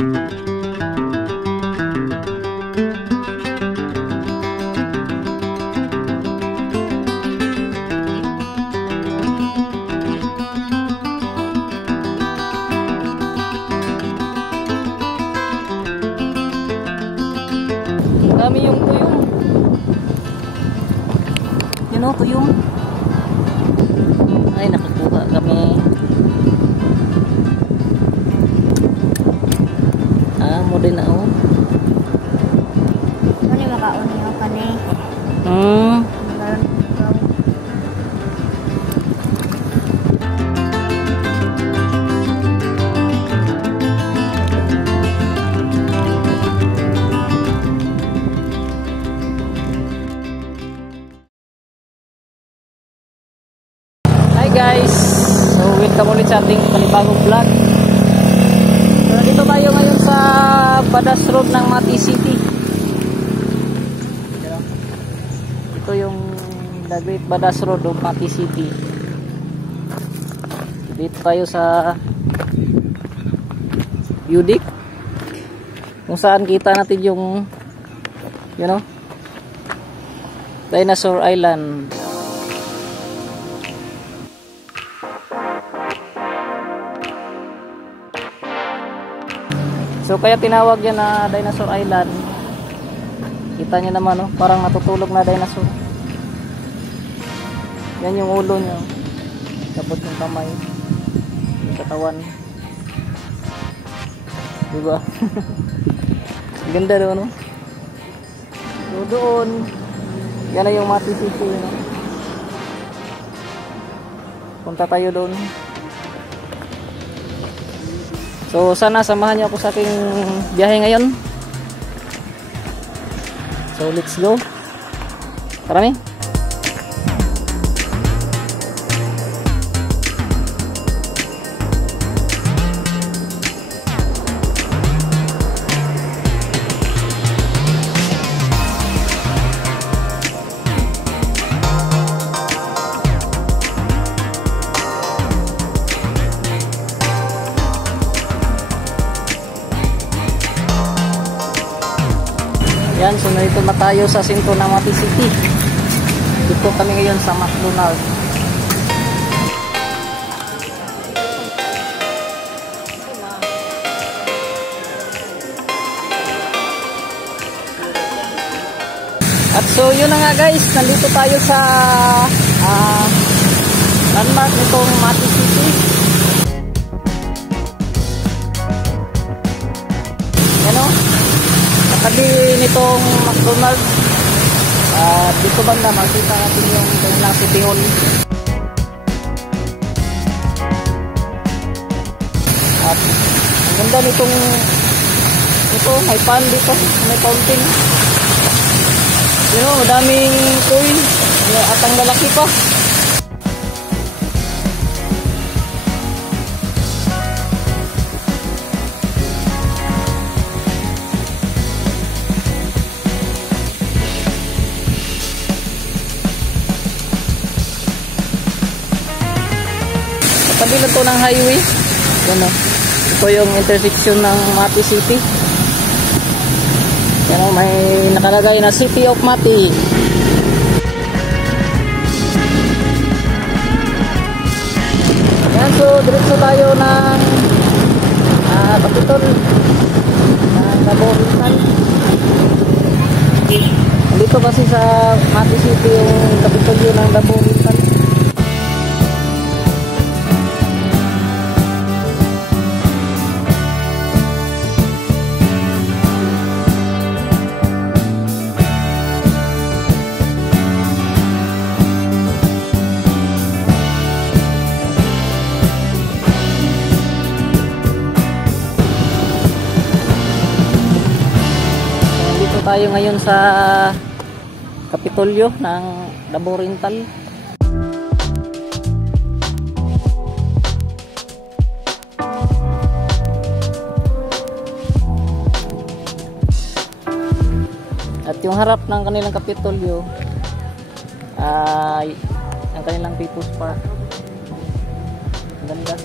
Dami yung tuyong. Yun o, tuyong. Ay, nakakuha kami. Mo din na o. Ano yung makauni ako ka na guys, so welcome ulit sa ating panibagong vlog. So dito tayo ngayon sa Badas Road ng Mati City. Ito yung The Great Badas Road of Mati City. Dito tayo sa Udic, kung saan kita natin yung Dinosaur Island. So kaya tinawag yan na Dinosaur Island. Kita nyo naman, no? Parang natutulog na dinosaur. Yan yung ulo nyo. Tapos yung kamay, yung katawan. Diba? Ganda doon, no? So doon, yan na yung Mati City, no? Punta tayo doon. So sana samahan niyo ako sa aking biyahe ngayon. So let's go. Tara mi. Yan, so narito na tayo sa sentro ng Mati City. Dito kami ngayon sa McDonald's. At so yun na nga guys, nandito tayo sa landmark nitong Mati City. Yan o, katabi nitong McDonald's. Dito banda makita natin yung kanilang City Hall. At ang ganda nitong ito, may pan dito, may fountain. Madaming toy at ang lalaki pa. Tabi na to ng highway. Yan o. Ito yung intersection ng Mati City. Yan o, may nakalagay na City of Mati. Yan, so diretso tayo ng Capitol ng Laborintan. Dito kasi sa Mati City yung Capitolyo ng Laborintan. Tayo ngayon sa Kapitolyo ng Laborintan. At yung harap ng kanilang Kapitolyo ay ang kanilang People's Park. Ganda.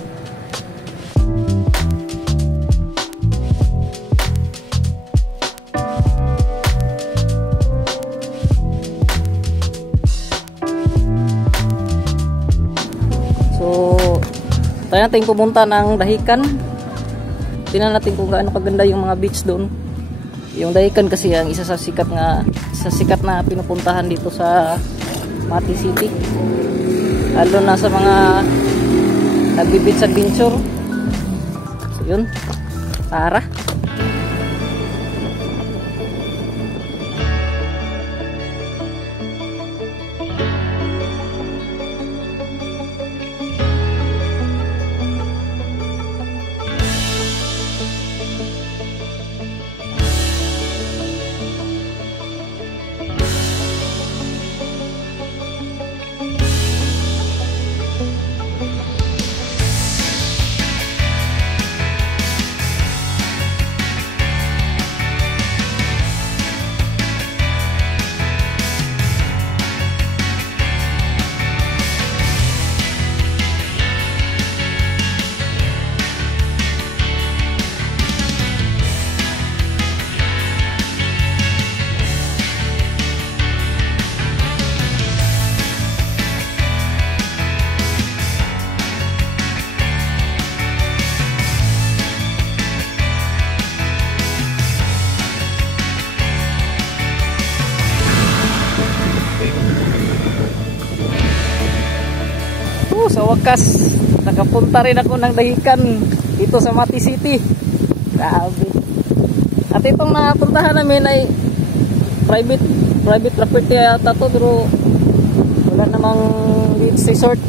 Try natin pumunta ng Dahican. Tingnan natin kung gaano kaganda yung mga beach doon. Yung Dahican kasi ang isa sa sikat na pinupuntahan dito sa Mati City. Lalo na sa mga nagbi-beach adventure. So yun. Tara. Sa wakas, nakapunta rin ako ng Dahican dito sa Mati City. Grabe. At itong napuntahan namin ay private property yata to, pero wala namang beach resort.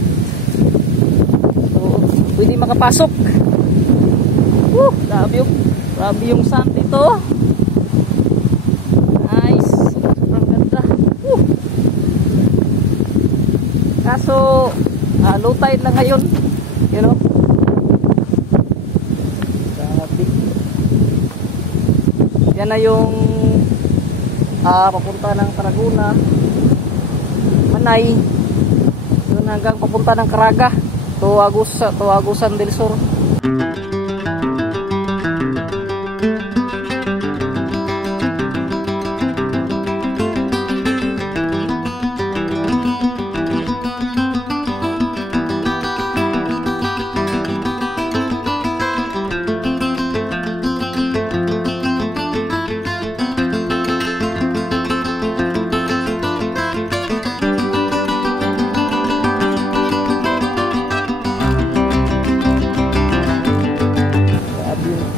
So, pwede makapasok. Grabe yung sand dito. Nice. Sobrang ganda. Kaso low tide lang ngayon, you know. Yan na yung papunta ng Tarragona, Manay, yun hanggang papunta ng Caraga, Tuagusan del Sur.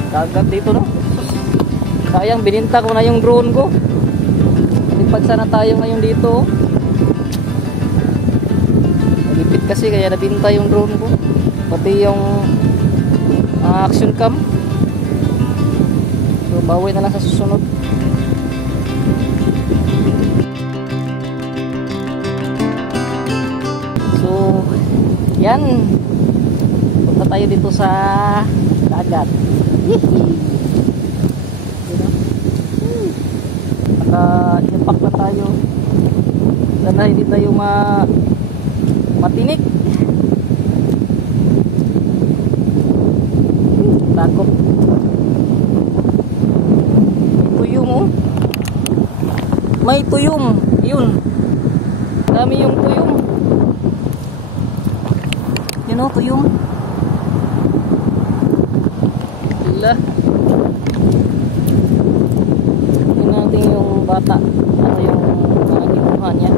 Dagat dito, no? Sayang, bininta ko na yung drone ko. Lipad sana tayo ngayon dito. Malipit kasi kaya nabinta yung drone ko. Pati yung action cam. So bawi na lang sa susunod. So yan, punta tayo dito sa dagat. Naka-impact na tayo. Sana hindi tayo matinik. Takot. May tuyong, oh. May tuyong. Yun. Dami yung tuyong. Yun, oh, tuyong. Tingnan natin yung bata. Ano yung kinuha niya.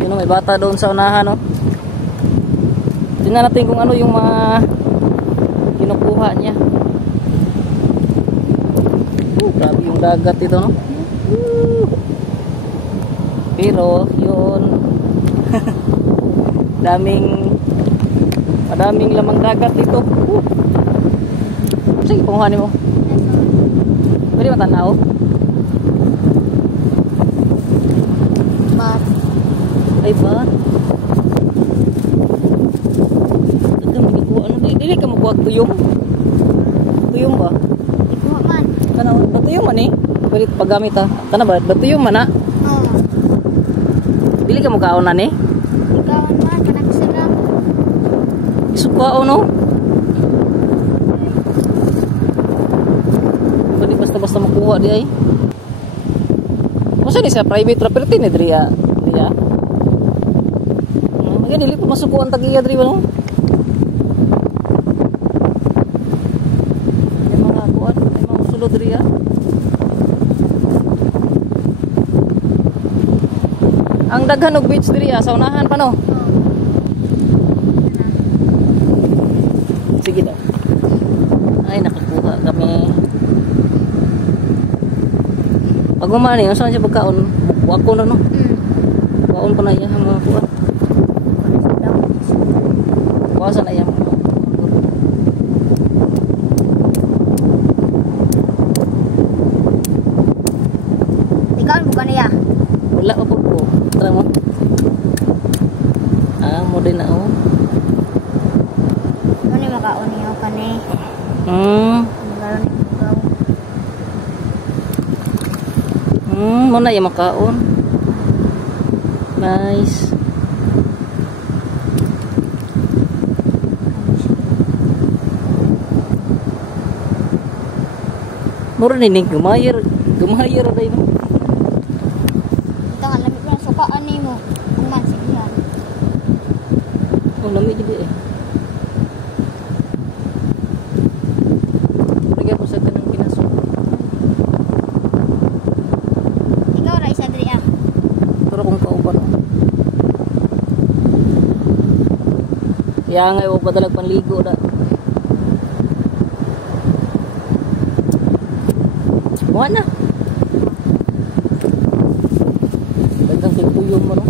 Yun, may bata doon sa unahan, no? Tingnan natin kung ano yung mga kinukuha niya. Grabe yung dagat dito, no? Pero yun madaming lamang dagat dito. Sige, panguhanin mo. Pwede matanaw? Bat. Ay, bat. Ito, magikuha. Dili ka makuha tuyong? Tuyong ba? Ikuha man. Kana, batuyong man eh. Pwede paggamit ha. Kana ba? Batuyong man ha? Oo. Dili ka magkaunan eh? Ikawan man, kanakasala. Isukao, no? Basta makuha di ay. Masa ni sa private property ni Dria. Magani dili pa masukuan tagiya Dria no. sulod riya. Ang daghan og beach diri sa unahan pa no. Sige daw. Ay nakakuha kami. Pag umani, saan siya pagkaon? Wako na no. Kaon pa na iya mga kuha. Kuwasa na iya. Ikaw bukan niya. Wala pa po. Tara mo. Mo din na oh. Ano makaon niyo kani? Meron ni ikaw. Mo na yung makaon. Nice. Mura ni gumayar day mo. Tangan lamig na sukaan nimo. Ang man sige. Oh, lamig gid eh. Lagay ko sa kanang kinaso. Ikaw ra isa diri ah. Pero kung kauban. Kaya nga iwa padalag panligo na. Buwan na. Dagang kilpuyong mo no.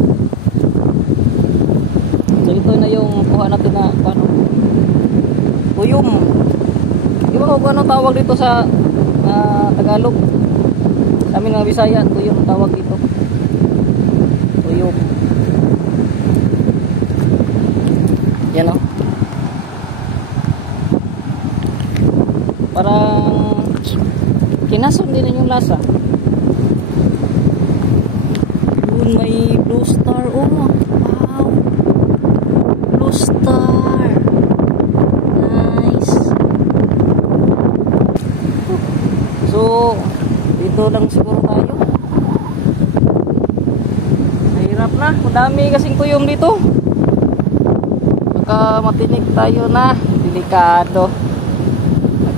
So ito na yung kuha natin na paano. Tuyom. Di ba kung ano tawag dito sa Tagalog? Sa amin mga Bisaya, tuyom ang tawag dito. Tuyom. Yan o. Parang kinason din yung lasa. Yun, may blue star. Oh, wow. Blue star. Nice. So, dito lang siguro tayo. Mahirap na. Madami kasing tuyom dito. Baka matinig tayo na. Delikado.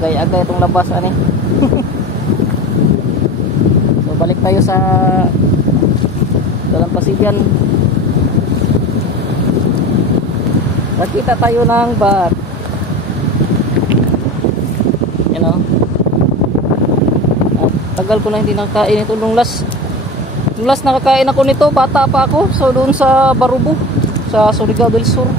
Agay-agay itong labas, ani. So balik tayo sa Dalampasigan. Nakita tayo ng bat. You know. Tagal ko na hindi nakakain ito nung last nakakain ako nito, bata pa ako. So doon sa Barubo, sa Surigao del Sur.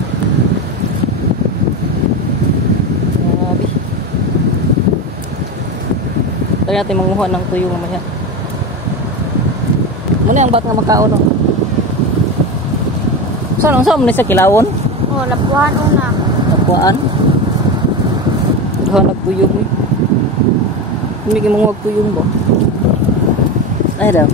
Tayo natin manguha ng tuyo mamaya. Muna ang bat nga makaon no? Saan mo na sa kilawon? Oh, lapuan una. Lapuan? Hanap tuyo mo eh. Hindi ka manguha tuyo mo. Ay daw.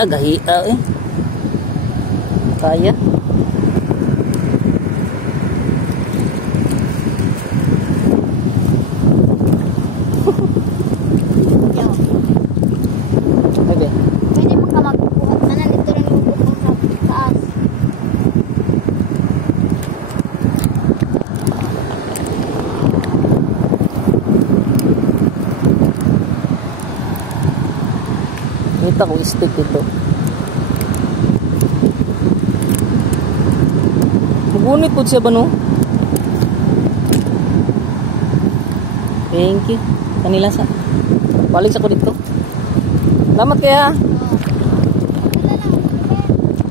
Agahi eh. Kaya. Pwede mo ka magbuhat na nalito rin yung bukong sa taas. Kita ko stick ito. Magunit po siya ba no? Thank you. Kanila sa. Balik sa ko dito. Salamat kaya.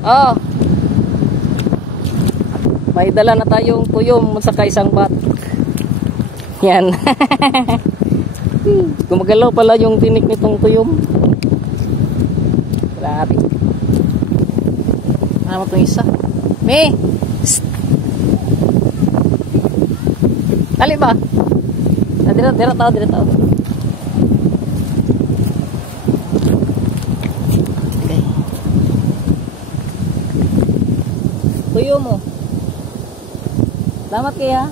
Oh. May dala na tayong tuyom sa isang bat. Yan. Gumagalaw pala yung tinik nitong tuyom. Grabe. Ano itong isa? Me! Kali ba? Dira tao. Tuyo mo. Salamat kaya.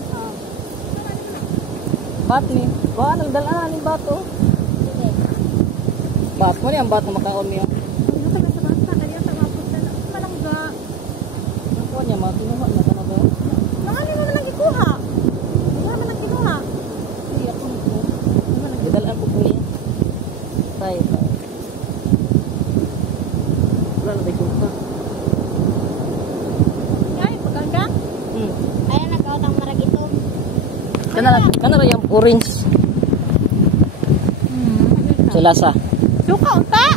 Bat ni. Ba nang dalaan ni bato. Bat mo ni ang bat na makaon niya. Ano ka sa bata kaya sa mapunta na malangga. Ako niya makinuha na kana ba? Kana yung orange. Sa lasa. Suka unta.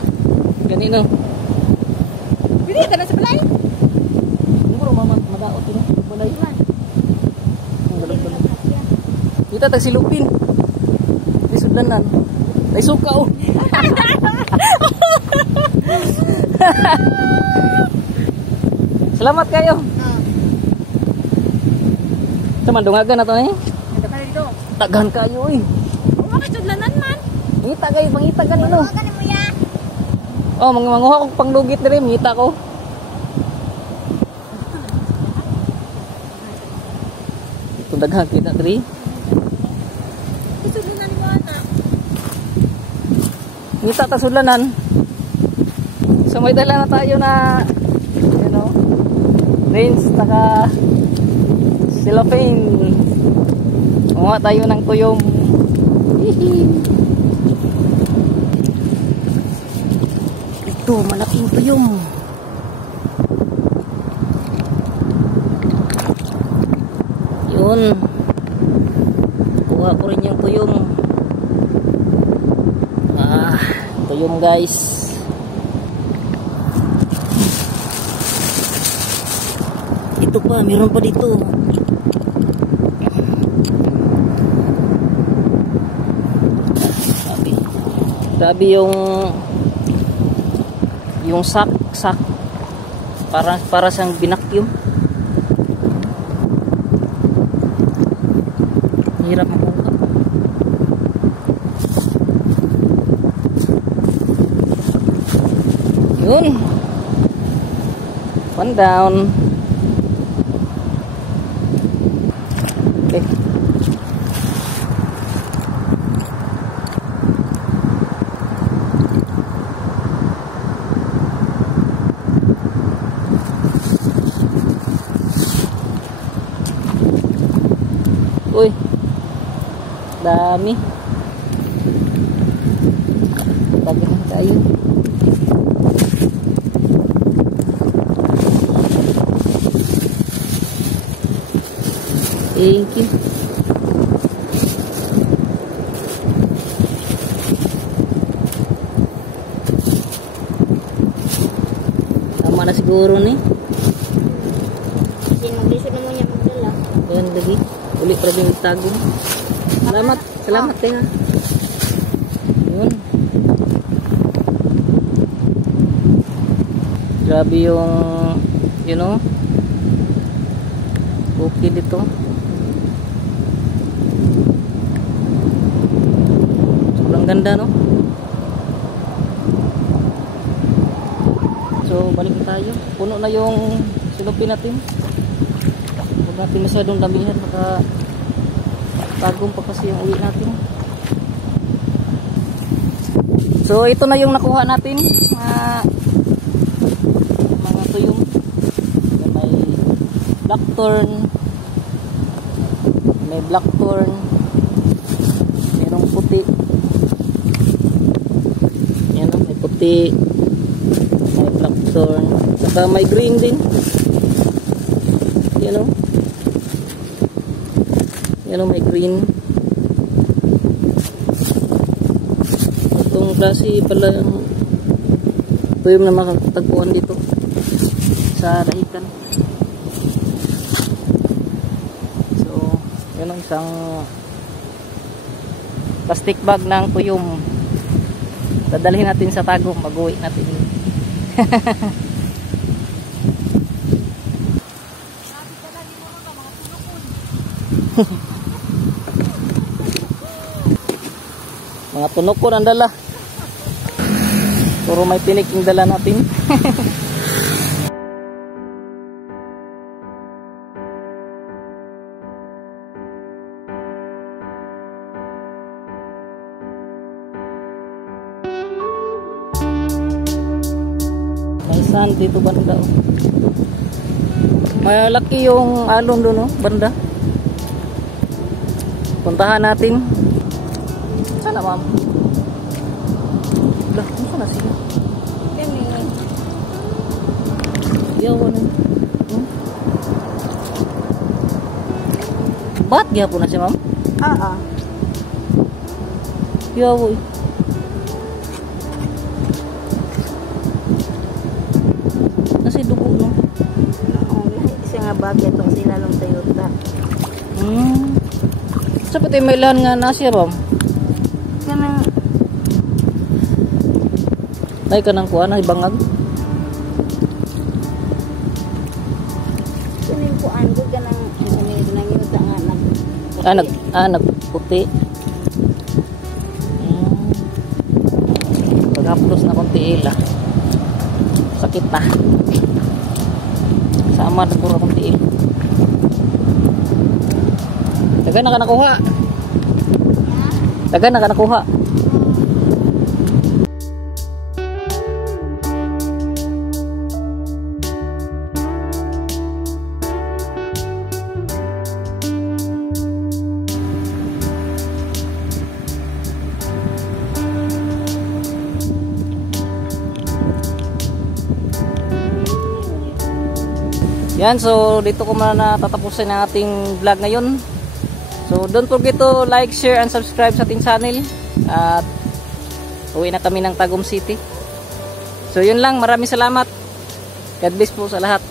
Ganino. Dili ka na sa balay. Siguro madaot ini. Balay. Kita tag silupin. Di sudanan. Ay suka oh. Salamat kayo. Sama dungagan na to eh. Tagan kayo eh. Makasudlanan man. Ngita kayo, pangita kanino. Kanin mo ya. Oh, manguha ko panglugit na rin, ngita ko. Ito daghang kita diri. Isudlanan mo ana. Ngita ta sudlanan. So may dala na tayo na rinse taka cellophane. Kumuha tayo ng tuyong. Ito, malaking tuyong. Yun. Kuha ko rin yung tuyong. Tuyong guys. Ito pa, meron pa dito. Grabe yung sak para siyang binakyum. Hirap makuha. Yun. One down. Okay. Uy, dami. Tagal tayo. Thank you. Tama na siguro ni. Maglisod na mo niya magdala. Ayan lagi. Uli pa rin tago. Salamat kaya. Yun. Grabe yung okay dito. Sobrang ganda no. So balik na tayo. Puno na yung sinupin natin. Huwag natin masyadong damihan, baka tagong pa kasi yung uwi natin. So ito na yung nakuha natin, mga tuyong. May blackthorn, merong puti. Yan, may puti, may blackthorn, saka may green din. Yan o, may green. Itong klase pala ito yung na makatagpuan dito sa dahikan. So yan o, isang plastic bag ng tuyong. Dadalhin natin sa Tagum, mag-uwi natin. Mga tunok ko ang dala. Puro may tinik yung dala natin. May sand dito banda. Malaki yung alon doon, banda. Puntahan natin. Sana ma'am. Lah, ano na sila? Kani. Yawa na. Ba't gyapon na si ma'am? Oo. Yawoy. Kasi dugo, no? Oo, siya nga bagay ito kasi lalong Toyota. So, pati may lahan nga nasi, Rom. Kanang, Ay, ka nang kuha na, ibangag. kunin ko ang ko kanang Toyota nga Nagputi. Paghaplos na konti ila. Sakit na. Sama na pura konti ila. Taga na ka nakuha. Taga na ka nakuha. Yan, so dito ko muna tatapusin ang ating vlog ngayon. So don't forget to like, share, and subscribe sa ating channel. At uwi na kami ng Tagum City. So yun lang, maraming salamat. God bless po sa lahat.